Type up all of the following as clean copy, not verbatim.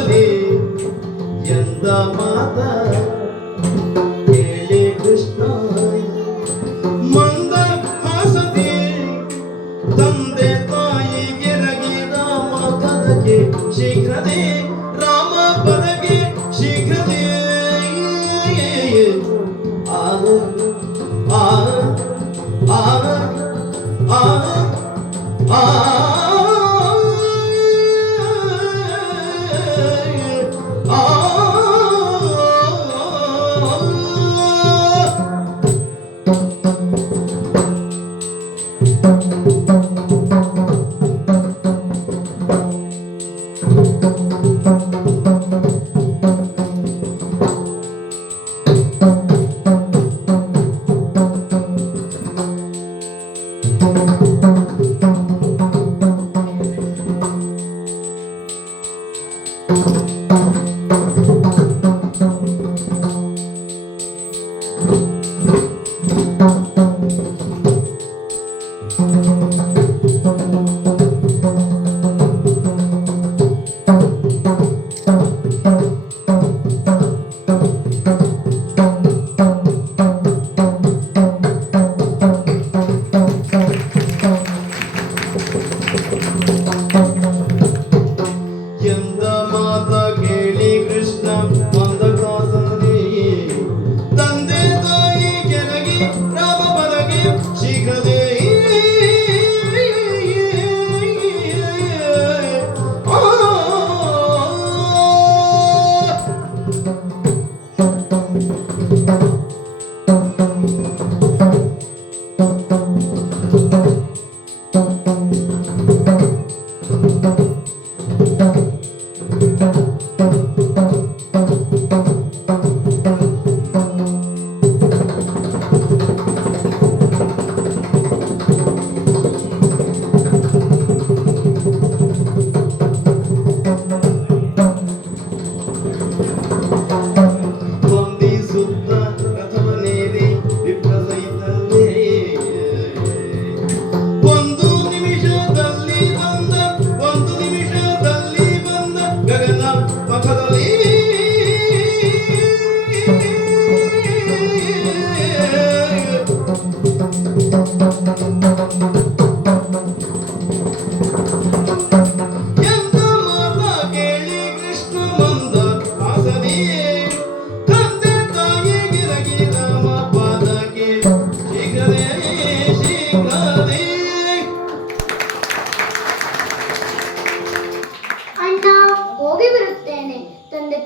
ಮಾಸದಿ ಎಂದ ಮಾತ ಕೇಳಿ ಕೃಷ್ಣ ಮಂದ ಮಾಸದಿ ತಂದೆ ತಾಯಿಗೆ ರಗಿದ ಮಗದಗೆ ಶೀಘ್ರದೇ ರಾಮ ಪದಗೆ ಶೀಘ್ರದೇ ಆ ಆ ಆ ಆ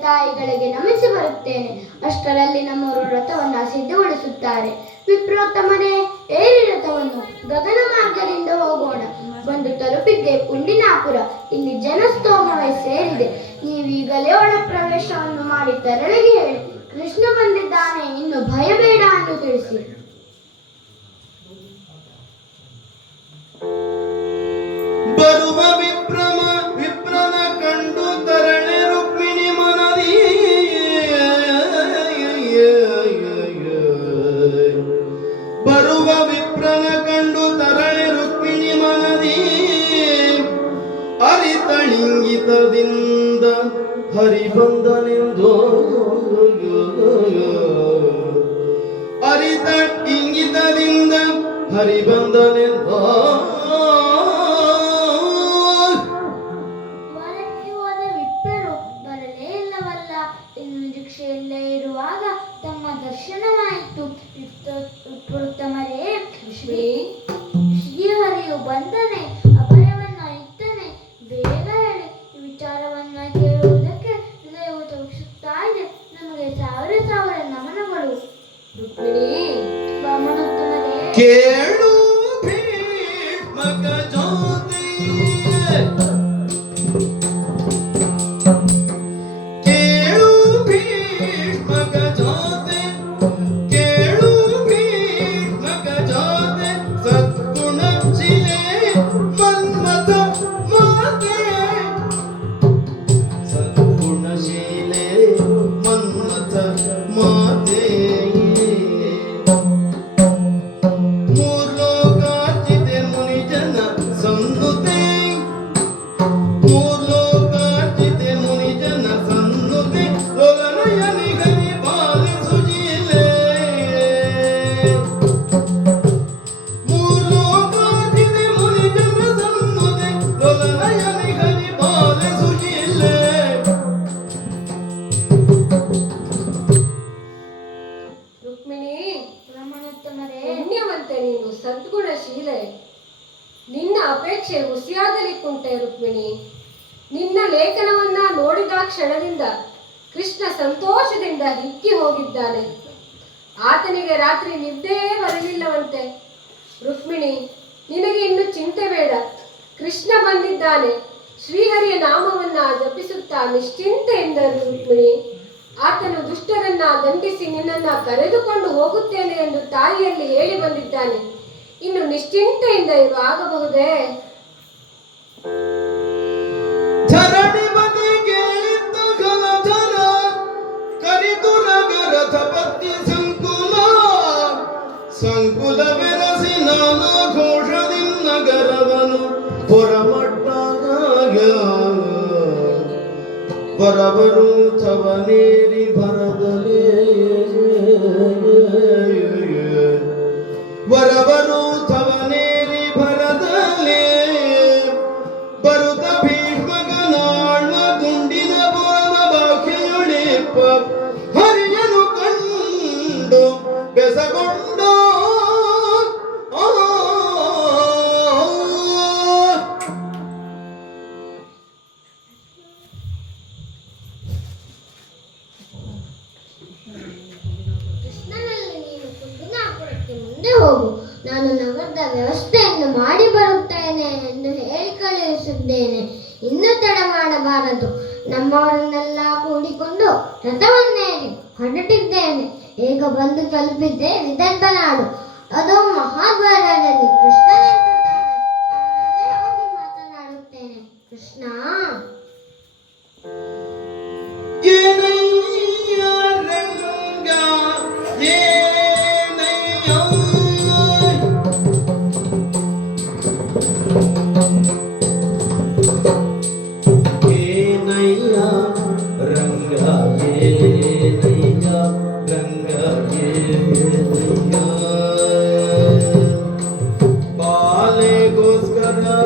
ತಾಯಿಗಳಿಗೆ ನಮಿಸಿ ಬರುತ್ತೇನೆ. ಅಷ್ಟರಲ್ಲಿ ನಮ್ಮವರು ರಥವನ್ನು ಸಿದ್ಧಗೊಳಿಸುತ್ತಾರೆ. ವಿಪ್ರೋತ್ತಮರೇ, ಏರಿ ರಥವನ್ನು ಗಗನ ಮಾರ್ಗದಿಂದ ಹೋಗೋಣ. ಬಂದು ತಲುಪಿದ್ದೆ ಪುಂಡಿನಾಪುರ. ಇಲ್ಲಿ ಜನಸ್ತೋಮವೇ ಸೇರಿದೆ. ನೀವೀಗಲೇ ಒಳ ಪ್ರವೇಶವನ್ನು ಮಾಡಿ ತೆರಳಿಗೆ ಹೇಳಿ, ಕೃಷ್ಣ ಬಂದಿದ್ದಾನೆ, ಇನ್ನು ಭಯಬೇಡ ಎಂದು ತಿಳಿಸಿ. ಬರುವ ವಿಪ್ರನ ಕಂಡು ತರಣೆ ರುಕ್ಮಿಣಿ ಮನದಿ ಬರುವ ವಿಪ್ರನ ಕಂಡು ತರಣೆ ರುಕ್ಮಿಣಿ ಮನದಿ ಅರಿತಳಿಂಗಿತದಿಂದ ಹರಿಬಂದನೆಂದೋ ಅರಿತ ಇಂಗಿತದಿಂದ ಹರಿಬಂದನೆಂದೋ ಇರುವಾಗ ತಮ್ಮ ದರ್ಶನವಾಯಿತು. ವಿಪ್ರೋತ್ತಮರೇ, ಶ್ರೀಹರಿಯು ಬಂದನೆ, ಅಭಯವನ್ನು ಇತ್ತನೆ, ಬೇಗ ಹೇಳಿ. ಈ ವಿಚಾರವನ್ನು ಕೇಳುವುದಕ್ಕೆ ಹೃದಯವು ತೋರಿಸುತ್ತಾ ಇದೆ. ನಮಗೆ ಸಾವಿರ ಸಾವಿರ ನಮನಗಳು. ರುಕ್ಮಿಣಿ, ವಾಮನೋತ್ತಮರೇ, ಕೇಳು ಭೀಷ್ಮಕ ಜ್ಯೋತಿಯೇ, ಮೂರು ಕ್ಷಣದಿಂದ ಕೃಷ್ಣ ಸಂತೋಷದಿಂದ ಹಿಕ್ಕಿ ಹೋಗಿದ್ದಾನೆ. ಆತನಿಗೆ ರಾತ್ರಿ ನಿದ್ದೆಯೇ ಬರಲಿಲ್ಲವಂತೆ. ರುಕ್ಮಿಣಿ, ನಿನಗೆ ಇನ್ನು ಚಿಂತೆ ಬೇಡ. ಕೃಷ್ಣ ಬಂದಿದ್ದಾನೆ. ಶ್ರೀಹರಿಯ ನಾಮವನ್ನ ಜಪಿಸುತ್ತಾ ನಿಶ್ಚಿಂತೆಯಿಂದರು ರುಕ್ಮಿಣಿ. ಆತನು ದುಷ್ಟರನ್ನ ದಂಡಿಸಿ ನಿನ್ನನ್ನ ಕರೆದುಕೊಂಡು ಹೋಗುತ್ತೇನೆ ಎಂದು ತಾಯಿಯಲ್ಲಿ ಹೇಳಿ ಬಂದಿದ್ದಾನೆ. ಇನ್ನು ನಿಶ್ಚಿಂತೆಯಿಂದ ಇರು, ಆಗಬಹುದೇ? ಧರಣಿ ಬದಿಗೆ ಇದ್ದ ಘನಧರ ಕರಿದು ನಗರದ ಪತ್ತಿ ಸಂಕುಲವೆರಸಿ ನಾನಾ ಘೋಷದಿ ನಗರವನು ಹೊರಮಟ್ಟಾಗ ಬರಬರು ಥವನೇರಿ ಭರದಲೇ ಬರಬರು ಥವನೇರಿ ಭರದಲೇ ಬರುತ್ತ ಭೀಷ್ಮಗನಾಳ್ವ ಗುಂಡಿನ ಪುರಮ ಬಾಕಿಯೊಳಿಪ್ಪ ಹರಿಯನು ಕಂಡು ಬೆಸಗೊಂಡು ಹೋಗು, ನಾನು ನಗರದ ವ್ಯವಸ್ಥೆಯನ್ನು ಮಾಡಿ ಬರುತ್ತೇನೆ ಎಂದು ಹೇಳಿ ಕಳುಹಿಸಿದ್ದೇನೆ. ಇನ್ನೂ ತಡ ಮಾಡಬಾರದು. ನಮ್ಮವರನ್ನೆಲ್ಲ ಕೂಡಿಕೊಂಡು ರಥವನ್ನೇರಿ ಹೊರಟಿದ್ದೇನೆ. ಈಗ ಬಂದು ತಲುಪಿದ್ದೆ ವಿದರ್ಭ ನಾಡು. ಅದು ಮಹಾದ್ವಾರದಲ್ಲಿ ಕೃಷ್ಣ ಮಾತನಾಡುತ್ತೇನೆ. ಕೃಷ್ಣ,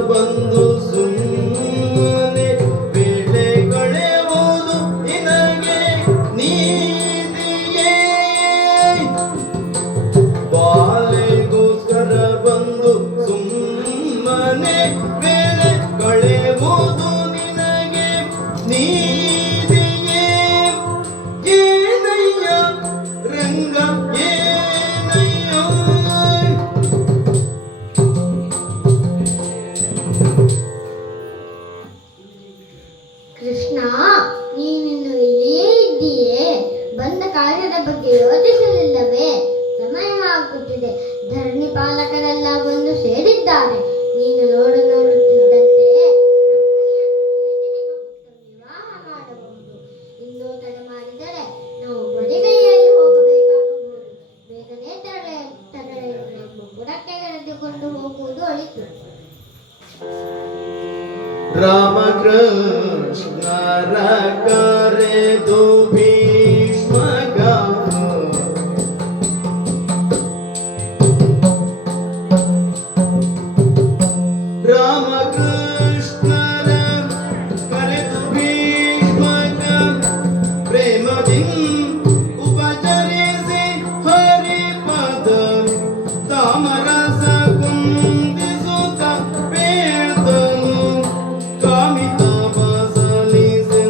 ಬಂದು ಸುಮ್ಮನೆ ವೇಳೆ ಕಳೆಯುವುದು ನಿನಗೆ ನೀತಿಯೇ. ಬಾಲೆಗೋಸ್ಕರ ಬಂದು ಸುಮ್ಮನೆ ವೇಳೆ ಕಳೆಯುವುದು ನಿನಗೆ ನೀತಿಯೇ. ಏನಯ್ಯ ರಂಗ ಏನಯ್ಯ. ಕೃಷ್ಣ, ನೀನಿನ್ನು ಇಲ್ಲಿಯೇ ಇದ್ದೀಯೇ? ಬಂದ ಕಾರ್ಯದ ಬಗ್ಗೆ ಯೋಚಿಸಲಿಲ್ಲವೇ? ಸಮಯವಾಗುತ್ತಿದೆ. ಧರಣಿ ಪಾಲಕರೆಲ್ಲ ಬಂದು ಸೇರಿದ್ದಾರೆ. ನೀನು ನೋಡುತ್ತಿದ್ದಂತೆ ವಿವಾಹ ಮಾಡಬಹುದು. ಇನ್ನೂ ತಡ ಮಾಡಿದರೆ ನಾವು ಬಡಿಗೈಯಲ್ಲಿ ಹೋಗಬೇಕಾಗಬಹುದು. ಬೇಗನೆ ತರಳೆ ನಮ್ಮ ಬುಡಕ್ಕೆ ಕರೆದುಕೊಂಡು ಹೋಗುವುದು ಒಳಿತು. ರಾಮಕೃಷ್ಣರ ಕರೆದು ಭೀಷ್ಮಗ ರಾಮಕೃಷ್ಣರ ಕರೆದು ಭೀಷ್ಮಗ ಪ್ರೇಮದಿ ಉಪಚರಿಸಿ ಹರಿಪದ ತಾಮರಸ ಕುಂದಿಸುತ್ತ ಬೇಡ್ದನು. ಕಾಮಿತ ಬಸಲಿಸೆಂದುತ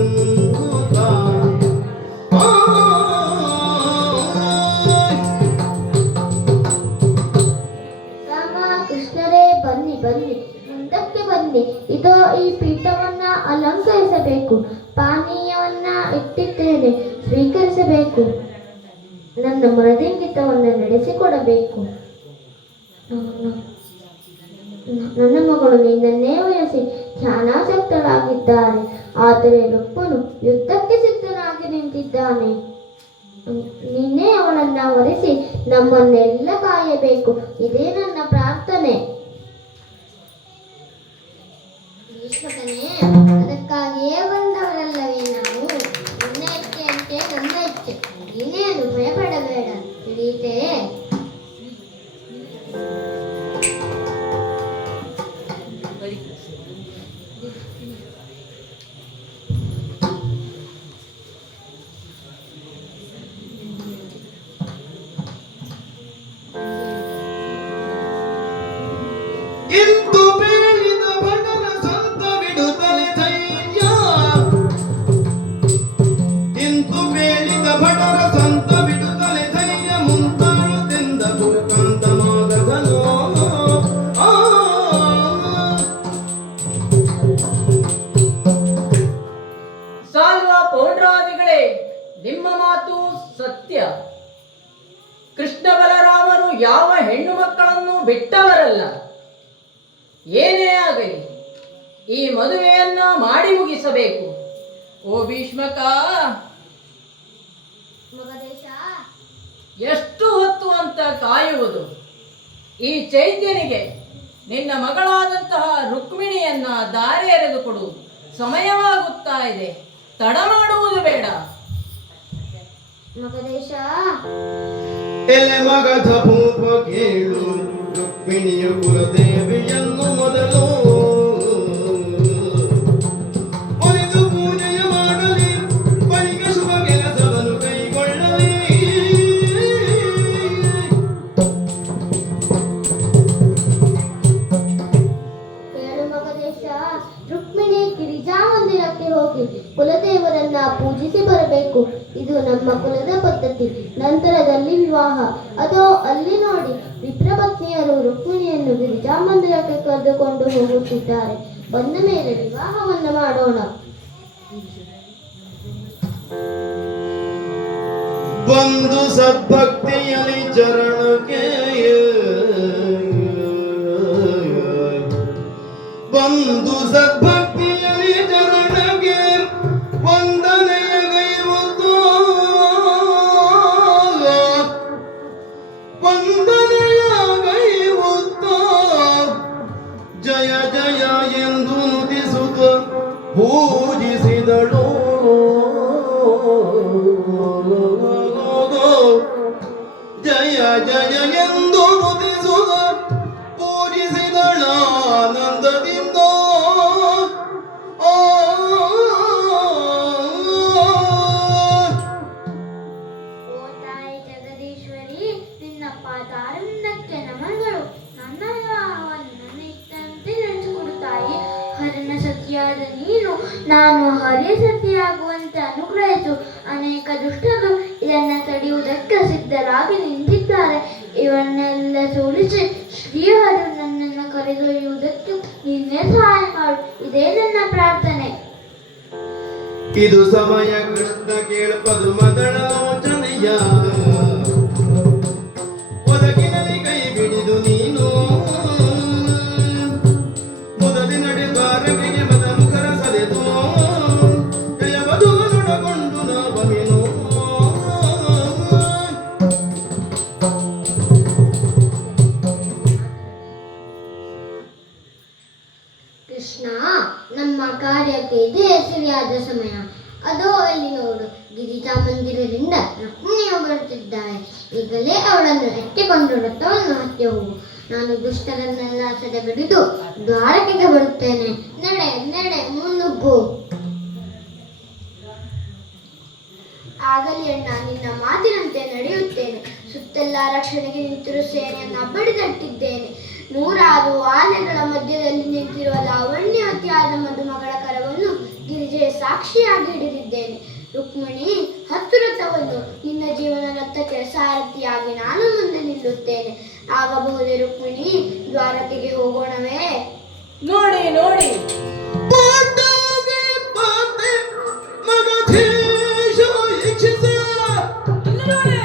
ರಾಮ ಕೃಷ್ಣರೇ, ಬನ್ನಿ ಬನ್ನಿ, ಮುಂದಕ್ಕೆ ಬನ್ನಿ. ಇದೋ ಈ ಪೀಠವನ್ನ ಅಲಂಕರಿಸಬೇಕು. ಪಾನೀಯವನ್ನ ಇಟ್ಟಿದ್ದೇನೆ, ಸ್ವೀಕರಿಸಬೇಕು. ನನ್ನ ಮೃದಂಗಿತವನ್ನು ನಡೆಸಿಕೊಡಬೇಕು. ನನ್ನ ಮಗಳು ನಿನ್ನನ್ನೇ ವಯಸ್ಸಿ ಧ್ಯಾನಾಸಕ್ತಳಾಗಿದ್ದಾರೆ. ಆದರೆ ರುಕ್ಮನು ಯುದ್ಧಕ್ಕೆ ಸಿದ್ಧನಾಗಿ ನಿಂತಿದ್ದಾನೆ. ನಿನ್ನೆ ಅವಳನ್ನ ವರಿಸಿ ನಮ್ಮನ್ನೆಲ್ಲ ಕಾಯಬೇಕು. ಇದೇ ನನ್ನ ಪ್ರಾರ್ಥನೆ. ಭೀಷ್ಮಕನೇ, ಅದಕ್ಕಾಗಿಯೇ ಬಂದವರಲ್ಲವೇ ನಾವು? ನಿನ್ನ ಇಚ್ಛೆಯಂತೆ ನಮ್ಮ ಇಚ್ಛೆ. ನೀನೇನು ಭಯಪಡಬೇಡ, ತಿಳಿಯಿತೇ? ಇಂದು ಬೇಳಿದ ಭಟರ ಸಂತ ಬಿಡುತ್ತಲೆ ಧೈರ್ಯ ಗೌಡ್ರಾದಿಗಳೇ, ನಿಮ್ಮ ಮಾತು ಸತ್ಯ. ಕೃಷ್ಣ ಬಲರಾಮರು ಯಾವ ಹೆಣ್ಣು ಮಕ್ಕಳನ್ನು ಬಿಟ್ಟವರಲ್ಲ. ಏನೇ ಆಗಲಿ ಈ ಮದುವೆಯನ್ನ ಮಾಡಿ ಮುಗಿಸಬೇಕು. ಓ ಭೀಷ್ಮಕ, ಮಗದೇಶ, ಎಷ್ಟು ಹೊತ್ತು ಅಂತ ಕಾಯುವುದು? ಈ ಚೈತ್ಯನಿಗೆ ನಿನ್ನ ಮಗಳಾದಂತಹ ರುಕ್ಮಿಣಿಯನ್ನ ದಾರಿ ಎರೆದುಕೊಡು. ಸಮಯವಾಗುತ್ತಾ ಇದೆ, ತಡ ಮಾಡುವುದು ಬೇಡ. ಮಗದೇಶ, ಎಲೆ ಮಗಧ ಭೂಪ ಕೇಳು, ರುಕ್ಮಿಣಿಯ ಕುಲದೇವಿಯನ್ನು ಮೊದಲು ಒಲಿದು ಪೂಜೆಯ ಮಾಡಲಿ, ಬಳಿಕ ಶುಭ ಕೆಲಸವನ್ನು ಕೈಗೊಳ್ಳಲಿ. ಕೇಳು ಮಗದೇಶ, ರುಕ್ಮಿಣಿ ಗಿರಿಜಾ ಮಂದಿರಕ್ಕೆ ಹೋಗಿ ಕುಲದೇವರನ್ನ ಪೂಜಿಸಿ ಬರಬೇಕು. ಇದು ನಮ್ಮ ಕುಲದ ಪದ್ಧತಿ. ನಂತರದಲ್ಲಿ ವಿವಾಹ. ಅದೋ ಅಲ್ಲಿ ನೋಡಿ, ವಿಪ್ರಪತ್ನಿಯರು ರುಕ್ಮಿಣಿಯನ್ನು ಗಿರಿಜಾ ಮಂದಿರಕ್ಕೆ ಕರೆದುಕೊಂಡು ಹೋಗುತ್ತಿದ್ದಾರೆ. ಬಂದ ಮೇಲೆ ವಿವಾಹವನ್ನು ಮಾಡೋಣ. ಬಂದು ಸದ್ಭಕ್ತಿಯಲಿ ಚರಣಕ್ಕೆ, ಬಂದು ಸದ್ಭಕ್ತಿಯಲಿ ಚರಣಕ್ಕೆ ವಂದನೆಯ ಗೈವತ್ತು, ವಂದನೆಯ ಗೈವತ್ತು, ಜಯ ಜಯ ಎಂದು ನುಡಿಸುತ್ತ ಪೂಜಿಸಿದಳು. ಜಯ ಜಯ ಎಂದು ನುಡಿಸುತ್ತ ಪೂಜಿಸಿದಳ ಆನಂದದಿಂದ. ಓ ತಾಯಿ ಜಗದೀಶ್ವರಿ, ನಿನ್ನ ಪಾದಾರವಿಂದಕ್ಕೆ ನಮನಗಳು. ನನ್ನ ವಿವಾಹವನ್ನು ನನ್ನ ಇಷ್ಟಂತೆ ನಡೆಸಿಕೊಡು ತಾಯಿ. ಹರನ ಸತಿಯಾದ ನೀನು ನಾನು ಹರಿಯ ಸತಿಯಾಗುವಂತೆ ಅನುಗ್ರಹಿಸು. ಅನೇಕ ದುಷ್ಟರು ಇದನ್ನು ತಡೆಯುವುದಕ್ಕೆ ಸಿದ್ಧರಾಗಿ ನಿಂತಿದ್ದಾರೆ. ಇವನ್ನೆಲ್ಲ ಸೋಲಿಸಿ ಶ್ರೀಹರಿ ನನ್ನನ್ನು ಕರೆದೊಯ್ಯುವುದಕ್ಕೆ ನೀನೇ ಸಹಾಯ ಮಾಡು. ಇದೇ ನನ್ನ ಪ್ರಾರ್ಥನೆ. ಇದು ಸಮಯ ಕೃಷ್ಣ ಕೇಳ್ಪದು ಮದಳ ಲೋಚನೆಯ, ಒದಗಿನಲ್ಲಿ ಕೈ ಬಿಡಿದು ನೀನು ಮೊದಲಿ ನಡೆದಾರವಿಗೆ ಮದ ಮುಖರ ಸದೆದು ಜಯ ವಧುವನೊಡಗೊಂಡು ನಾವಮಿನು. ಕೃಷ್ಣ, ನಮ್ಮ ಕಾರ್ಯಕ್ಕೆ ಇದೇ ಸರಿಯಾದ ಸಮಯ. ಅದೋ ಅಲ್ಲಿ ನೋಡು, ಗಿರಿಜಾ ಮಂದಿರದಿಂದ ರುಕ್ಮಿಣಿಯು ಬರುತ್ತಿದ್ದಾಳೆ. ಈಗಲೇ ಅವಳನ್ನು ಎತ್ತಿಕೊಂಡು ರಥವನ್ನು ಹತ್ತಿ ಹೋಗು. ನಾನು ದುಷ್ಟರನ್ನೆಲ್ಲ ಸದೆ ಬಿಡಿದು ದ್ವಾರಕೆಗೆ ಬರುತ್ತೇನೆ. ನಡೆ ನಡೆ, ಮುನ್ನುಗ್ಗು. ಆಗಲಿ ಅಣ್ಣ, ನಿನ್ನ ಮಾತಿನಂತೆ ನಡೆಯುತ್ತೇನೆ. ಸುತ್ತೆಲ್ಲ ರಕ್ಷಣೆಗೆ ನಿಂತಿರುವ ಸೇನೆಯನ್ನು ಬಡಿದಟ್ಟಿದ್ದೇನೆ. ನೂರಾರು ಆನೆಗಳ ಮಧ್ಯದಲ್ಲಿ ನಿಂತಿರುವ ಲಾವಣ್ಯವತಿಯಾದ ಮದುಮಗಳ ಕರವನ್ನು ಗಿರಿಜೆಯ ಸಾಕ್ಷಿಯಾಗಿ ಹಿಡಿದಿದ್ದೇನೆ. ರುಕ್ಮಿಣಿ, ಹತ್ತು ರಥವನ್ನು ನಿನ್ನ ಜೀವನ ರಥಕ್ಕೆ ಸಾರಥಿಯಾಗಿ ನಾನು ಮುಂದೆ ನಿಲ್ಲುತ್ತೇನೆ. ಆಗಬಹುದೇ ರುಕ್ಮಿಣಿ? ದ್ವಾರಕೆಗೆ ಹೋಗೋಣವೇ? ನೋಡಿ ನೋಡಿ, ಪಾಂಡವೇ ಪಾಂಡೆ ಮಗಧೀಶ ಇಚ್ಛಿಸ ಅಲ್ಲಿ ನೋಡಿ.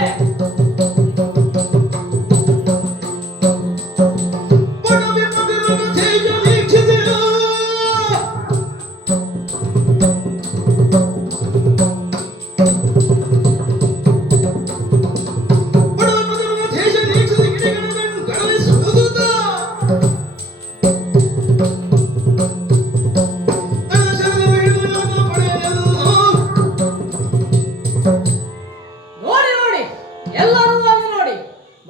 ಪಡವೆ ಮಗಧೀಶ ಇಚ್ಛಿಸ ನೋಡಿ ನೋಡಿ, ಎಲ್ಲರೂ ಅಲ್ಲಿ ನೋಡಿ,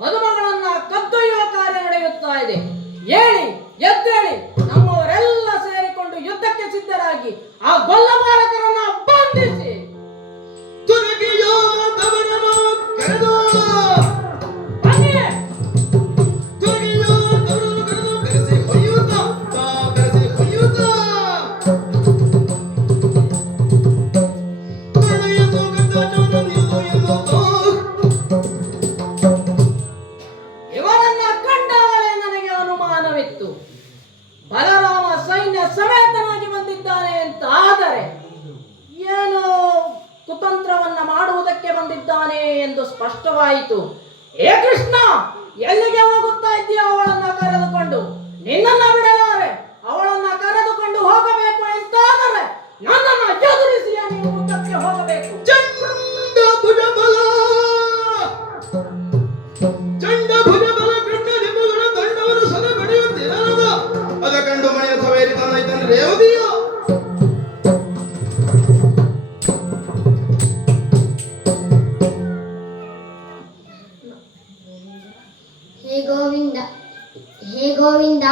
ಮದುಮಗಳನ್ನ ಕದ್ದೊಯ್ಯುವ ಕಾರ್ಯ ನಡೆಯುತ್ತಾ ಇದೆ. ಹೇಳಿ, ಎದ್ದೇಳಿ, ನಮ್ಮವರೆಲ್ಲ ಸೇರಿಕೊಂಡು ಯುದ್ಧಕ್ಕೆ ಸಿದ್ಧರಾಗಿ ಆ ಗೊಲ್ಲ ಬಾಲಕರನ್ನ ಬಂಧಿಸಿ. ಬನ್ನಿ. ಇವರನ್ನ ಕಂಡಾಗಲೇ ನನಗೆ ಅನುಮಾನವಿತ್ತು. ಬಲರಾಮ ಸೈನ್ಯ ಸಮೇತನಾಗಿ ಬಂದಿದ್ದಾನೆ ಅಂತ. ಆದರೆ ಏನೋ ಬಂದಿದ್ದಾನೆ ಎಂದು ಸ್ಪಷ್ಟವಾಯಿತು. ಏ ಕೃಷ್ಣ, ಎಲ್ಲಿಗೆ ಹೋಗುತ್ತಾ ಇದ್ದೀಯ? ಅವಳನ್ನ ಕರೆದುಕೊಂಡು ನಿನ್ನನ್ನ ಬಿಡಲಾರೆ. ಅವಳನ್ನ ಕರೆದುಕೊಂಡು ಹೋಗಬೇಕು ಎಂತಾದರೆ ನನ್ನನ್ನು ಎದುರಿಸಿಯ ನೀವು ಯುದ್ಧಕ್ಕೆ ಹೋಗಬೇಕು. ಚಂಡ ಭುಜಬಲ ಚಂಡ ಭುಜಬಲ ಕಂಡ ನಿಮ್ಮಗಳ ದಂಡವನ್ನು ಸದ ಬಡಿಯುತ್ತಿರದ ಅದ ಕಂಡು ಮನೆಯ ಸವೇರಿ ತನ್ನ ರೇವದಿಯ ಹೇ ಗೋವಿಂದ,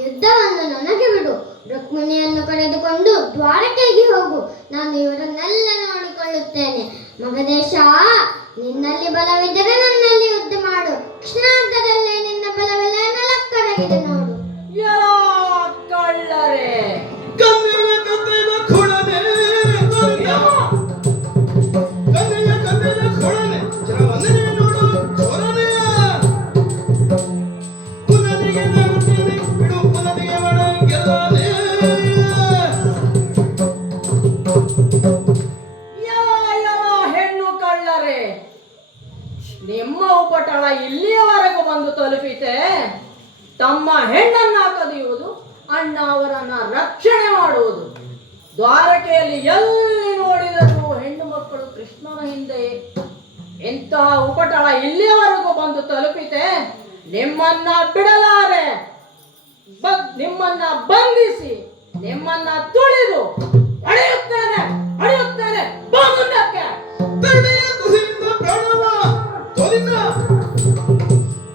ಯುದ್ಧವನ್ನು ನನಗೆ ಬಿಡು. ರುಕ್ಮಿಣಿಯನ್ನು ಕರೆದುಕೊಂಡು ದ್ವಾರಕೆಗೆ ಹೋಗು. ನಾನು ಇವರನ್ನೆಲ್ಲ ನೋಡಿಕೊಳ್ಳುತ್ತೇನೆ. ಮಗದೇಶ, ನಿನ್ನಲ್ಲಿ ಬಲವಿದ್ದರೆ ನನ್ನಲ್ಲಿ ಯುದ್ಧ ಮಾಡು. ಕ್ಷಣಾರ್ಧದಲ್ಲೇ ನಿನ್ನ ಬಲವಿಲ್ಲ ನೆಲಕ್ಕರಗಿದೆ ನೋಡು. ಯಲಾ ಕಳ್ಳರೇ, ಕನ್ನೆಯ ಕನ್ನೆಯ ಖೊಳನೆ ಕನ್ನೆಯ ಕನ್ನೆಯ ಖೊಳನೆ ಜನವನ್ನೇ ನೋಡು ಚೋರನೆ ಪುನನಿಗೆ ನಾಗುತ್ತೇನೆ ಬಿಡು ಪುನನಿಗೆ ಒಣಗೆಲ್ಲನೆ. ಯಲಾ ಹೆಣ್ಣು ಕಳ್ಳರೇ, ನಿಮ್ಮ ಉಪಟಳ ಇಲ್ಲಿಯವರೆಗೂ ಬಂದು ತಲುಪಿತೆ. ತಮ್ಮ ಹೆಣ್ಣನ್ನ ಕದಿಯುವುದು, ಅಣ್ಣ ಅವರನ್ನ ರಕ್ಷಣೆ ಮಾಡುವುದು. ದ್ವಾರಕೆಯಲ್ಲಿ ಎಲ್ಲಿ ನೋಡಿದರೂ ಹೆಣ್ಣು ಮಕ್ಕಳು ಕೃಷ್ಣನ ಹಿಂದೆ. ಎಂಥ ಉಪಟಳ ಇಲ್ಲಿಯವರೆಗೂ ಬಂದು ತಲುಪಿತೆ. ನಿಮ್ಮನ್ನ ಬಿಡಲಾರೆ. ನಿಮ್ಮನ್ನ ಬಂಧಿಸಿ ನಿಮ್ಮನ್ನ ತುಳಿದು ಹೊಡೆಯುತ್ತೇನೆ ಹೊಡೆಯುತ್ತೇನೆ. ಬಾ ಮುಂದಕ್ಕೆ. ತಣಿಯ ದಸಿಯಿಂದ ಪ್ರಾಣವ ತೋರಿನ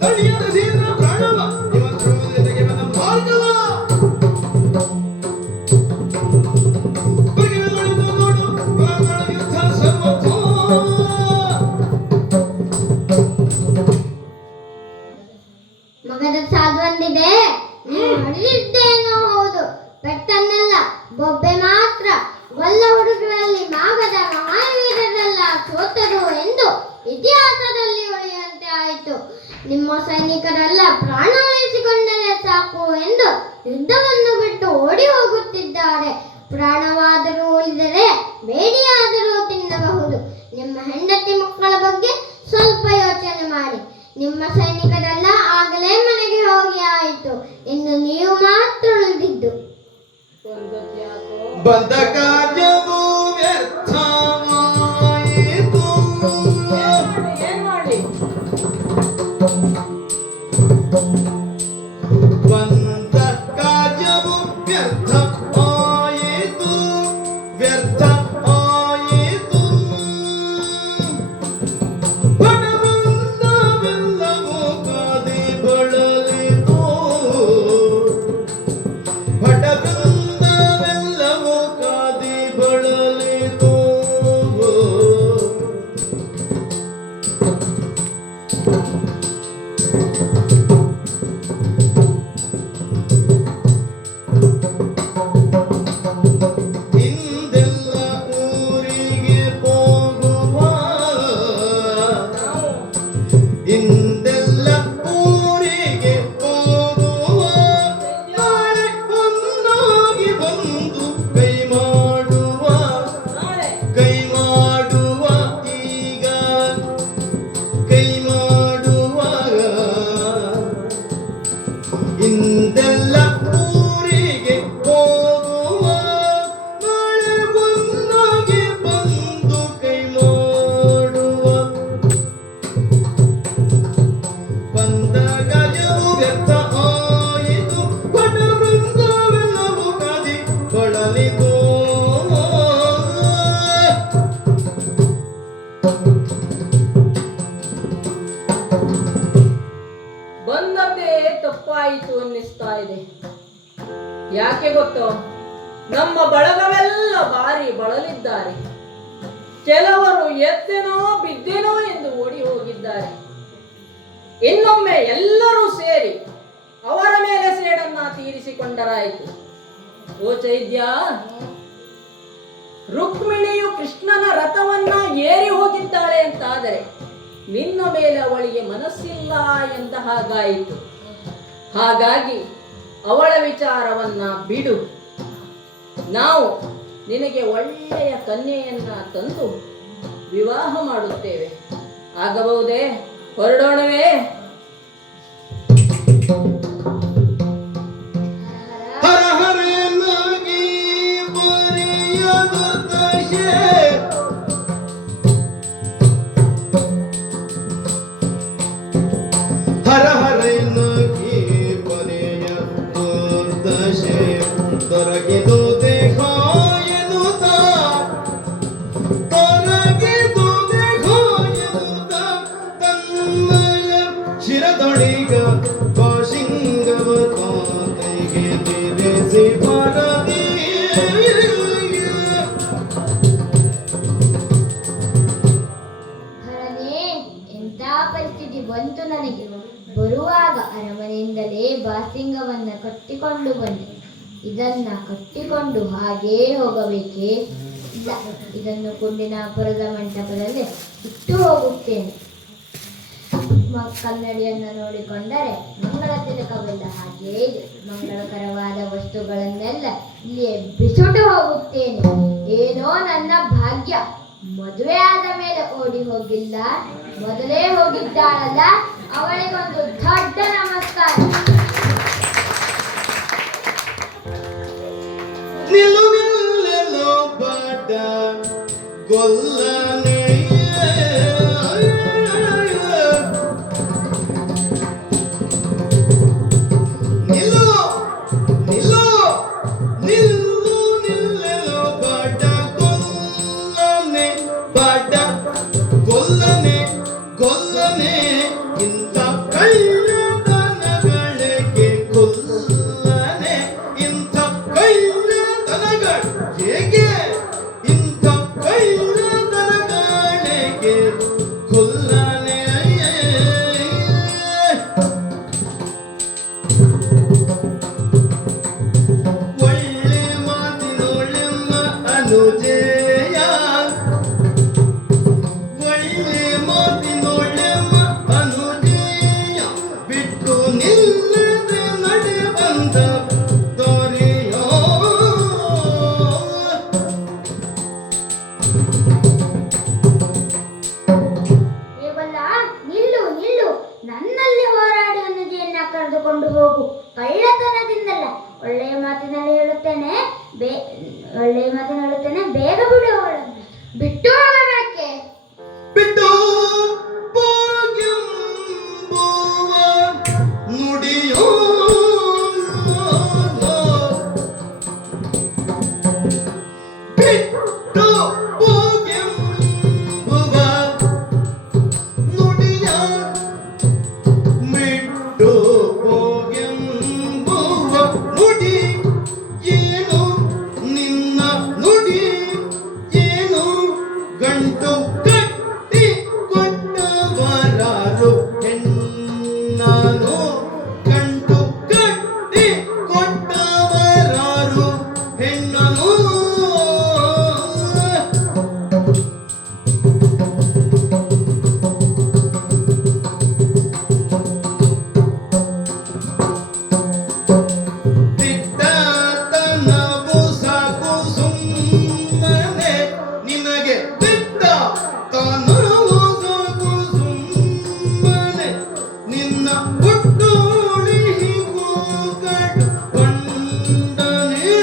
ತಣಿಯ ದಸಿಯಿಂದ ಪ್ರಾಣವ ಇವತ್ತು ಜೊತೆಗೆ ಬಂದ ಮಾರ್ಗವ ಬಗೆ ನೋಡಿದ ನೋಡು ಪ್ರಾಣ ಯುದ್ಧ ಸರ್ವಥೋ. ಮಗದ ಸಾಧುವಂದಿದೆ. ನೀವು ಹೊಡೆದಿದ್ದೇನೋ ಹೌದು, ಪೆಟ್ಟನ್ನೆಲ್ಲ ಬೊಬ್ಬೆ ಮಾತ್ರ. ಗೊಲ್ಲ ಹುಡುಗರಲ್ಲಿ ಮಾಗದ ಮಹಾವೀರರೆಲ್ಲ ಸೋತರು ಎಂದು ಇತಿಹಾಸದಲ್ಲಿ ಉಳಿಯುವಂತೆ ಆಯಿತು. ನಿಮ್ಮ ಸೈನಿಕರೆಲ್ಲ ಪ್ರಾಣ ಉಳಿಸಿಕೊಂಡರೆ ಸಾಕು ಎಂದು ಯುದ್ಧವನ್ನು ಬಿಟ್ಟು ಓಡಿ ಹೋಗುತ್ತಿದ್ದಾರೆ. ಪ್ರಾಣವಾದರೂ ಉಳಿದರೆ ಬೇಡಿಯಾದರೂ ತಿನ್ನಬಹುದು. ನಿಮ್ಮ ಹೆಂಡತಿ ಮಕ್ಕಳ ಬಗ್ಗೆ ಸ್ವಲ್ಪ ಯೋಚನೆ ಮಾಡಿ. ನಿಮ್ಮ ಸೈನಿಕರೆಲ್ಲ ಆಗಲೇ ಮನೆಗೆ ಹೋಗಿ ಆಯಿತು. ಇನ್ನು ನೀವು ಮಾತ್ರ ಉಳಿದಿದ್ದು. ಬಂದ ಕಾರ್ಯವು ವ್ಯರ್ಥವಾಯಿತು. ಏನ್ ಮಾಡ್ಲಿ? ಬಂದ ಕಾರ್ಯವು ವ್ಯರ್ಥವಾಯಿತು ವ್ಯರ್ಥವಾಯಿತು. ಬಡವೃಂದವೆಲ್ಲವೂ ಕಾದಿ ಬಳಲಿತು. ಬಡವೃಂದವೆಲ್ಲವೂ ಕಾದಿ ಬಳಲಿತು. ಹಿಂದೆಲ್ಲ ಊರಿಗೆ ಹೋಗುವ ಹಿಂದೆಲ್ಲ ಊರಿಗೆ ಹೋಗುವ ನಾಳೆ ಒಂದಾಗಿ ಬಂದು ಕೈ ಮಾಡುವ ನಾಳೆ ಕೈ ಮಾಡುವ ಈಗ ಕೈ ಮಾಡುವ ಹಿಂದೆಲ್ಲ ಊರಿಗೆ ಹೋಗುವ ನಾಳೆ ಒಂದಾಗಿ ಬಂದು ಕೈ ಮಾಡುವ. ಬಂದ ಕಾರ್ಯವು ವ್ಯರ್ಥ ಆಯಿತು. ಬಡವೃಂದವೆಲ್ಲವೂ ಕಾದಿ ಬಳಲಿತು. ಬಂದದ್ದೇ ತಪ್ಪಾಯಿತು ಅನ್ನಿಸ್ತಾ ಇದೆ. ಯಾಕೆ ಗೊತ್ತೋ? ನಮ್ಮ ಬಳಗವೆಲ್ಲ ಬಾರಿ ಬಳಲಿದ್ದಾರೆ. ಕೆಲವರು ಎದ್ದೆನೋ ಬಿದ್ದೆನೋ ಎಂದು ಓಡಿ ಹೋಗಿದ್ದಾರೆ. ಇನ್ನೊಮ್ಮೆ ಎಲ್ಲರೂ ಸೇರಿ ಅವರ ಮೇಲೆ ಸೇಡನ್ನ ತೀರಿಸಿಕೊಂಡರಾಯಿತು. ಓ ಚೈದ್ಯ, ರುಕ್ಮಿಣಿಯು ಕೃಷ್ಣನ ರಥವನ್ನ ಏರಿ ಹೋಗಿದ್ದಾಳೆ ಅಂತಾದರೆ ನಿನ್ನ ಮೇಲೆ ಅವಳಿಗೆ ಮನಸ್ಸಿಲ್ಲ ಎಂದ ಹಾಗಾಯಿತು. ಹಾಗಾಗಿ ಅವಳ ವಿಚಾರವನ್ನ ಬಿಡು. ನಾವು ನಿನಗೆ ಒಳ್ಳೆಯ ಕನ್ಯೆಯನ್ನ ತಂದು ವಿವಾಹ ಮಾಡುತ್ತೇವೆ. ಆಗಬಹುದೇ? ಹೊರಡೋಣವೇ? ಹರ ಹರನಾಗಿ ಬರೆಯದುರ್ದಶೆ ಹರ ಹರನಾಗಿ ಬರೆಯದುರ್ದಶೆ ತೊರಗಿದು ದೇಹ ಎನ್ನುತ್ತ ತೊರಗಿದು ದೇಹ ಎನ್ನುತ್ತ ತನ್ನಯ ಶಿರದೊಳಿಗ ಬಾಶಿಂಗವ ತಾತೈಗೆ ತಿರಿಸಿ ಬರದಿ ಹರನೇ, ಎಂಥ ಪರಿಸ್ಥಿತಿ ಬಂತು ನನಗೆ. ಬರುವಾಗ ಅರಮನೆಯಿಂದಲೇ ಬಾಸಿಂಗವನ್ನ ಕಟ್ಟಿಕೊಂಡು ಬಂದೆ. ಇದನ್ನ ಕಟ್ಟಿಕೊಂಡು ಹಾಗೇ ಹೋಗಬೇಕೇ? ಇಲ್ಲ, ಇದನ್ನು ಕುಂಡಿನಾಪುರದ ಮಂಟಪದಲ್ಲಿ ಇಟ್ಟು ಹೋಗುತ್ತೇನೆ. ಕನ್ನಡಿಯನ್ನು ನೋಡಿಕೊಂಡರೆ ಮಂಗಳ ತಿಲಕವೆಲ್ಲ ಹಾಗೇ ಇದೆ. ಮಂಗಳಕರವಾದ ವಸ್ತುಗಳನ್ನೆಲ್ಲ ಇಲ್ಲಿಯೇ ಬಿಸುಟು ಹೋಗುತ್ತೇನೆ. ಏನೋ ನನ್ನ ಭಾಗ್ಯ, ಮದುವೆ ಆದ ಮೇಲೆ ಓಡಿ ಹೋಗಿಲ್ಲ, ಮೊದಲೇ ಹೋಗಿದ್ದಾಳಲ್ಲ, ಅವಳಿಗೊಂದು ದೊಡ್ಡ ನಮಸ್ಕಾರ. ನಿಲ್ಲು ನಿಲ್ಲೆಲ್ಲೋ ಬಾಟ ಗೊಲ್ಲನೆ ನಿಲ್ಲು ನಿಲ್ಲು ನಿಲ್ಲು ನಿಲ್ಲೆಲ್ಲೋ ಬಾಟ ಗೊಲ್ಲನೆ ಬಾಟ ಗೊಲ್ಲನೆ ಗೊಲ್ಲನೆ ಇಂಥ ಕಳ್ಳತನಗಳಿಗೆ ಗೊಲ್ಲನೆ ಇಂಥ ಕಳ್ಳತನಗಳು ಹೇಗೆ ಇಂಥ ಕಳ್ಳತನಗಳಿಗೆ ಗೊಲ್ಲನೆ ಒಳ್ಳೆ ಮಾತಿನೊಳೆಮ್ಮ ಅನುಜಯ ಒಳ್ಳೆ ಮಾತಿನೊಳೆಮ್ಮ ಅನುಜಯ ಬಿಟ್ಟು ನಿಲ್ಲದೆ ನಡೆ ಬಂದ ದೊರೆಯೋ ಕೇವಲ ನಿಲ್ಲು ನಿಲ್ಲು, ನನ್ನಲ್ಲಿ ಹೋರಾಡಿ ಅನ್ನುಜಿಯನ್ನ ಕರೆದುಕೊಂಡು ಹೋಗು. ಕಳ್ಳತನದಿಂದಲ್ಲ, ಒಳ್ಳೆಯ ಮಾತಿನಲ್ಲಿ ಹೇಳುತ್ತೇನೆ, ಒಳ್ಳೆಯ ಮಾತಿನಲ್ಲಿ ಹೇಳುತ್ತೇನೆ, ಬೇಗ ಬಿಡು ಅವಳನ್ನು. ಬಿಟ್ಟು ಹೋಗಬೇಕೆ? ಬಿಟ್ಟು ಹೋಗೆಂಬುವ ನುಡಿಯೋ ಬಿಟ್ಟು ಹೋಗೆಂಬುವ ನುಡಿಯ ಬಿಟ್ಟು ಹೋಗೆಂಬುವ ನುಡಿ ಏನು ನಿನ್ನ ನುಡಿ ಏನು ಗಂಟು ಕಟ್ಟಿ ಕೊಟ್ಟವರಾರು ಹೆಣ್ಣಾನು ಗಂಟು ಕಟ್ಟಿ ಕೊಟ್ಟವರಾರು ಹೆಣ್ಣನು ದಿಟ್ಟತನವು ಸಾಕು ಸುಮ್ಮನೆ ನಿನಗೆ ದಿಟ್ಟತನವು ಸಾಕು ಸುಮ್ಮನೆ ನಿನ್ನ ಹುಟ್ಟುಳಿಗೂ ಕಟ್ಕೊಂಡನೆ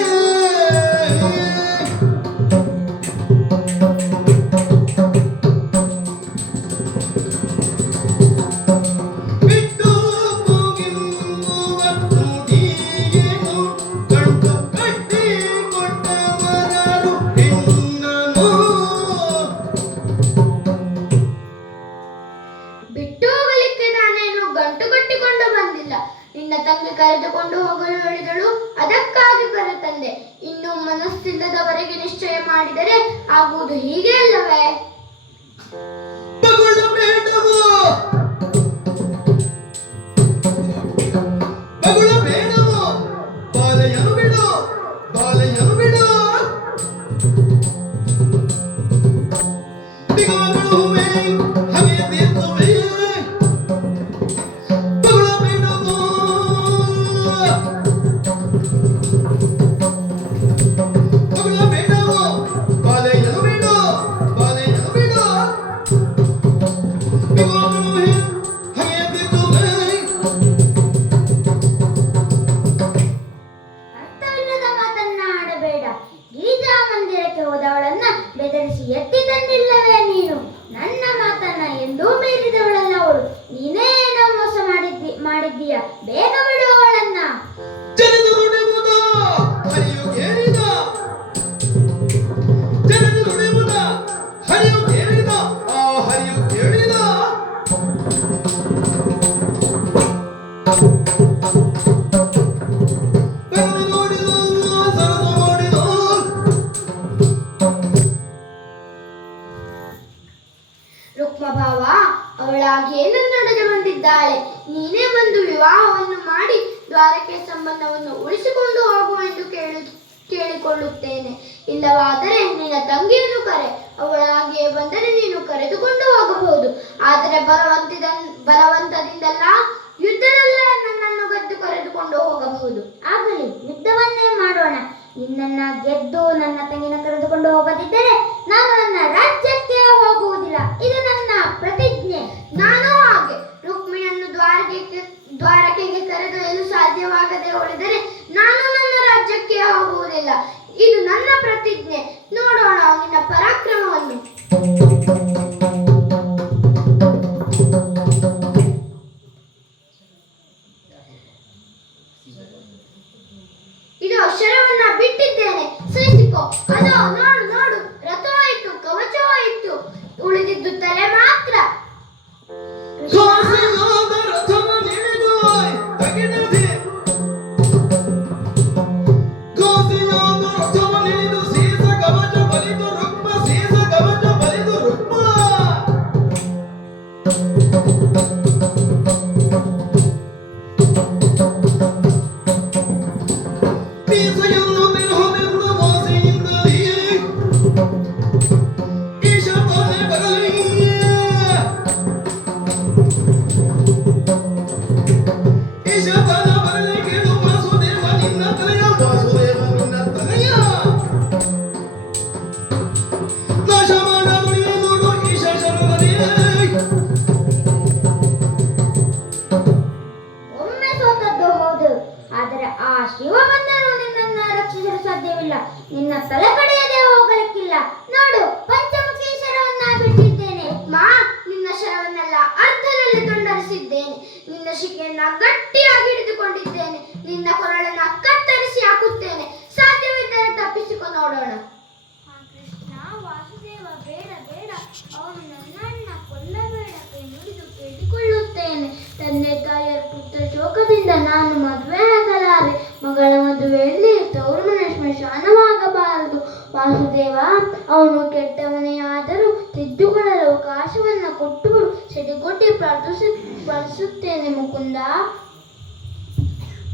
ಬಿಟ್ಟು ಹೋಗಿರುವ ನುಡಿಯೇನು ಗಂಟು ಕಟ್ಟಿ ಕೊಟ್ಟವರಾರು ಹೆಣ್ಣನು ಬಿಟ್ಟು ಹೋಗಲಿಕ್ಕೆ ನಾನೇನು ಗಂಟು ಕಟ್ಟಿಕೊಂಡು ಬಂದಿಲ್ಲ. ನಿನ್ನ ತಂಗಿ ಕರೆದುಕೊಂಡು ಹೋಗಲು ಹೇಳಿದಳು, ಅದಕ್ಕಾಗಿ ಬರುತ್ತಂದೆ. ಇನ್ನು ಮನಸ್ಸಿಲ್ಲದವರೆಗೆ ನಿಶ್ಚಯ ಮಾಡಿದರೆ ಆಗುವುದು ಹೀಗೆ ಅಲ್ಲವೇ? ಬಗುಳ ಬೇಡವೋ ಬಗುಳ ಬೇಡವೋ ಬಾಲೆಯನ್ನು ಬಿಡು ಬಾಲೆಯನ್ನು ಬಿಡು ಬಿಗುಳುವೆ ಹಗೆ ತೀರ್ಥುವೆ ಬಗುಳ ಬೇಡವೋ ಬಗುಳ ಬೇಡವೋ ಬಾಲೆಯನ್ನು ಬಿಡು ಬಾಲೆಯನ್ನು ಬಿಡು ರುಕ್ಮಭಾವ ಅವಳಾಗಿಯೇ ನನ್ನೊಡನೆ ಬಂದಿದ್ದಾಳೆ. ನೀನೇ ಬಂದು ವಿವಾಹವನ್ನು ಮಾಡಿ ದ್ವಾರಕೆ ಸಂಬಂಧವನ್ನು ಉಳಿಸಿಕೊಂಡು ಹೋಗು ಎಂದು ಕೇಳಿಕೊಳ್ಳುತ್ತೇನೆ. ಇಲ್ಲವಾದರೆ ನಿನ್ನ ತಂಗಿಯನ್ನು ಕರೆ, ಅವಳಾಗಿಯೇ ಬಂದರೆ ನೀನು ಕರೆದುಕೊಂಡು ಹೋಗಬಹುದು. ಆದರೆ ಬಲವಂತದಿಂದಲ್ಲ, ಯುದ್ಧದಲ್ಲೇ ನನ್ನನ್ನು ಗೆದ್ದು ಕರೆದುಕೊಂಡು ಹೋಗಬಹುದು. ಆಗಲಿ, ಯುದ್ಧವನ್ನೇ ಮಾಡೋಣ. ನಿನ್ನನ್ನ ಗೆದ್ದು ನನ್ನ ತಂಗಿನ ಕರೆದುಕೊಂಡು ಹೋಗದಿದ್ದರೆ ನಾನು ನನ್ನ ರಾಜ್ಯಕ್ಕೆ ಹೋಗುವುದಿಲ್ಲ. ಇದು ನನ್ನ ಪ್ರತಿಜ್ಞೆ. ನಾನು ಹಾಗೆ ರುಕ್ಮಿಣಿಯನ್ನು ದ್ವಾರಕೆಗೆ ಕರೆದೊಯ್ಯಲು ಸಾಧ್ಯವಾಗದೆ ಉಳಿದರೆ ನಾನು ನನ್ನ ರಾಜ್ಯಕ್ಕೆ ಹೋಗುವುದಿಲ್ಲ. ಇದು ನನ್ನ ಪ್ರತಿಜ್ಞೆ. ನೋಡೋಣ ನಿನ್ನ ಪರಾಕ್ರಮವನ್ನು. ಇದು ಶರವನ್ನ ಬಿಟ್ಟಿದ್ದೇನೆ, ಸಹಿಸಿಕೋ. ಅದೋ ನೋಡು ನೋಡು, ರಥವೂ ಇತ್ತು, ಕವಚವೂ ಇತ್ತು, ಉಳಿದಿದ್ದು ತಲೆ ಮಾತ್ರ. ಕಾಸಿನಾದ ರಥವ ನಿಳಿದು ತಗಿಡದೆ, ಕಾಸಿನಾದ ರಥವ ನಿಳಿದು ಸೀಸ ಕವಚ ಬಲಿದು ರುಕ್ಮ, ಸೀಸ ಕವಚ ಬಲಿದು ರುಕ್ಮ. ಮೀಸೆಯನ್ನು ಬಿರುಹನೆಂದು ಮೋಸೆಯಿಂದಲೇ ಈಶಾನ್ಯ ಬರಲಿ. ಈಶಾನ್ಯ ಬರಲಿ ಕೇಳು ವಾಸುದೇವ ನಿನ್ನ ತಲೆಯ, ವಾಸುದೇವ ನಿನ್ನ ತಲೆಯ ನಾಶ ಮಾಡ ನುಡಿಯ ನೋಡು ಈಶ ಶರಣನೇ. ಒಮ್ಮೆ ಸೋತದ್ದು ಹೌದು, ಆದರೆ ಆ ಶಿವ ಬಂದರೂ ನಿನ್ನನ್ನ ರಕ್ಷಿಸಲು ಸಾಧ್ಯವಿಲ್ಲ. ನಿನ್ನ ತಲೆ ಕಡೆಯದೆ ಹೋಗಲಿಕ್ಕಿಲ್ಲ. ನೋಡು, ಪಂಚಮುಖಿ ಶರವನ್ನ ಬಿಟ್ಟಿದ್ದೇನೆ. ಮಾ, ನಿನ್ನ ಶರವನ್ನೆಲ್ಲ ಅರ್ಧದಲ್ಲಿ ತುಂಡರಿಸಿದ್ದೇನೆ. ನಿನ್ನ ಶಿಕೆಯನ್ನ ಗಟ್ಟಿಯಾಗಿ ಹಿಡಿದುಕೊಂಡಿದ್ದೇನೆ. ನಿನ್ನ ಕೊರಳನ್ನ ಕತ್ತರಿಸಿ ಹಾಕುತ್ತೇನೆ. ಸಾಧ್ಯವಿದ್ದರೆ ತಪ್ಪಿಸಿಕೊ ನೋಡೋಣ. ಕೃಷ್ಣ, ವಾಸುದೇವ, ಬೇಡ ಬೇಡ, ಅವನು ನನ್ನನ್ನ ಕೊಲ್ಲಬೇಡ, ಕೈ ನುಡಿದು ಕೇಳಿಕೊಳ್ಳುತ್ತೇನೆ. ತಂದೆ ತಾಯಿಯರ ಪುತ್ರ ಶೋಕದಿಂದ ನಾನು ಮದುವೆ ಆಗಲಾರೆ. ಮಗಳ ಮದುವೆಯಲ್ಲಿ ತವರು ಮನೆ ಸ್ಮಶಾನವಾಗಬಾರದು. ವಾಸುದೇವ, ಅವನು ಕೆಟ್ಟವನೇ ಆದರೂ ತಿದ್ದುಕೊಳ್ಳಲು ಅವಕಾಶವನ್ನ ಕೊಟ್ಟುಬಿಡು. ಸಿಡಿಗೊಟ್ಟಿ ಪ್ರಾರ್ಥಿಸುತ್ತೇನೆ ಮುಕುಂದ.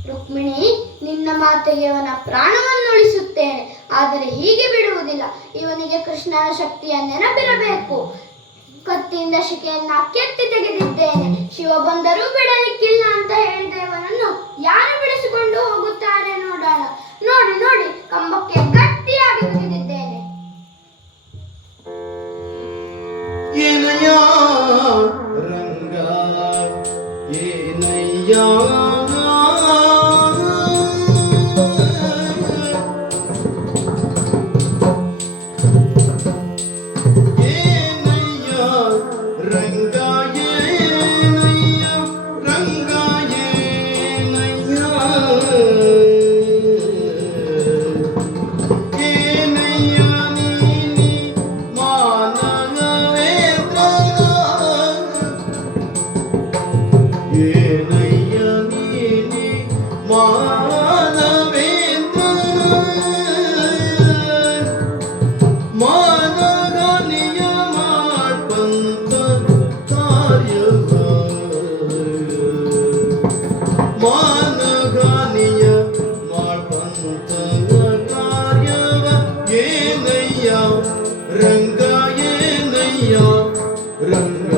ರುಕ್ಮಿಣಿ, ನಿನ್ನ ಮಾತೆಗೆ ಅವನ ಪ್ರಾಣವನ್ನು ಉಳಿಸುತ್ತೇನೆ, ಆದರೆ ಹೀಗೆ ಬಿಡುವುದಿಲ್ಲ. ಇವನಿಗೆ ಕೃಷ್ಣನ ಶಕ್ತಿಯ ನೆನಪಿರಬೇಕು. ಕತ್ತಿಯಿಂದ ಶಿಕೆಯನ್ನ ಕೆತ್ತಿ ತೆಗೆದಿದ್ದೇನೆ. ಶಿವ ಬಂದರೂ ಬಿಡಲಿಕ್ಕಿಲ್ಲ ಅಂತ ಹೇಳಿದ ಇವನನ್ನು ಯಾರು ಬಿಡಿಸಿಕೊಂಡು ಹೋಗುತ್ತಾರೆ ನೋಡೋಣ. ನೋಡಿ ನೋಡಿ, ಕಂಬಕ್ಕೆ ಗಟ್ಟಿಯಾಗಿ ಬಿಗಿದಿದ್ದೇನೆ. ಏನಯ್ಯ ರಂಗ, ಏನಯ್ಯ ರಂಗ, ಏನಯ್ಯ ರಂಗ, ಏನಯ್ಯ ಏನಯ್ಯ ನೀನಿ ಮಾನವೇಂದ್ರ, ಏನಯ್ಯ ನೀನಿ ಮಾನವೇಂದ್ರ, ಮಾನಗಾನಿಯ ಮಾಡ್ಬಂತ ಕಾರ್ಯವ, ಮಾನಗಾನಿಯ ಮಾಡ್ಬಂತ ಕಾರ್ಯವ. ಏನಯ್ಯ ರಂಗ, ಏನಯ್ಯ ರಂಗ,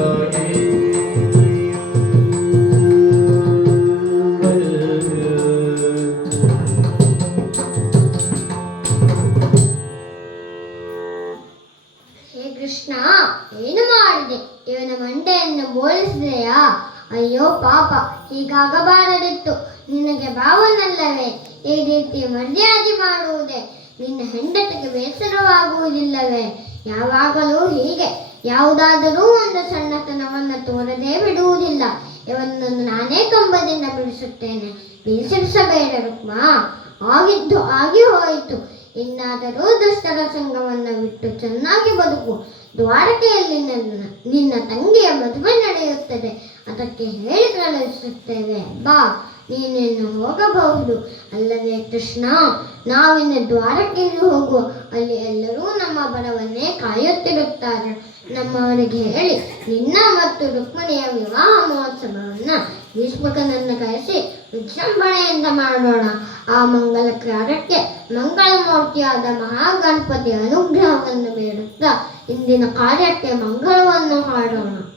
ಹೇ ಕೃಷ್ಣ, ಏನು ಮಾಡಿದೆ? ಇವನ ಮಂಡೆಯನ್ನು ಬೋಳಿಸಿದೆಯಾ? ಅಯ್ಯೋ ಪಾಪ, ಹೀಗಾಗಬಾರದಿತ್ತು. ನಿನಗೆ ಭಾವನಲ್ಲವೇ ಈ ರೀತಿ ಮರ್ಯಾದೆ ಮಾಡುವುದೇ? ನಿನ್ನ ಹೆಂಡತಿಗೆ ಬೇಸರವಾಗುವುದಿಲ್ಲವೇ? ಯಾವಾಗಲೂ ಹೀಗೆ ಯಾವುದಾದರೂ ಒಂದು ಸಣ್ಣತನವನ್ನು ತೋರದೇ ಬಿಡುವುದಿಲ್ಲ. ಇವನನ್ನು ನಾನೇ ಕಂಬದಿಂದ ಬಿಡಿಸುತ್ತೇನೆ. ಬೇಸರಿಸಬೇಡ ರುಕ್ಮ, ಆಗಿದ್ದು ಆಗಿ ಹೋಯಿತು. ಇನ್ನಾದರೂ ದುಷ್ಟರ ಸಂಘವನ್ನು ಬಿಟ್ಟು ಚೆನ್ನಾಗಿ ಬದುಕು. ದ್ವಾರಕೆಯಲ್ಲಿ ನಿನ್ನ ತಂಗಿಯ ಮದುವೆ ನಡೆಯುತ್ತದೆ, ಅದಕ್ಕೆ ಹೇಳಿ ಕಳುಹಿಸುತ್ತೇವೆ. ಬಾ, ನೀನಿನ್ನು ಹೋಗಬಹುದು ಅಲ್ಲವೇ ಕೃಷ್ಣ? ನಾವಿನ್ನು ದ್ವಾರಕ್ಕೆ ಹೋಗುವ. ಅಲ್ಲಿ ಎಲ್ಲರೂ ನಮ್ಮ ಬರವನ್ನೇ ಕಾಯುತ್ತಿರುತ್ತಾರೆ. ನಮ್ಮವರಿಗೆ ಹೇಳಿ ನಿನ್ನ ಮತ್ತು ರುಕ್ಮಿಣಿಯ ವಿವಾಹ ಮಹೋತ್ಸವವನ್ನು ಭೀಷ್ಮಕನನ್ನು ಕರೆಸಿ ವಿಜೃಂಭಣೆಯಿಂದ ಮಾಡೋಣ. ಆ ಮಂಗಲ ಕಾರ್ಯಕ್ಕೆ ಮಂಗಳಮೂರ್ತಿಯಾದ ಮಹಾಗಣಪತಿ ಅನುಗ್ರಹವನ್ನು ಬೇಡುತ್ತಾ ಇಂದಿನ ಕಾರ್ಯಕ್ಕೆ ಮಂಗಳವನ್ನು ಹಾಡೋಣ.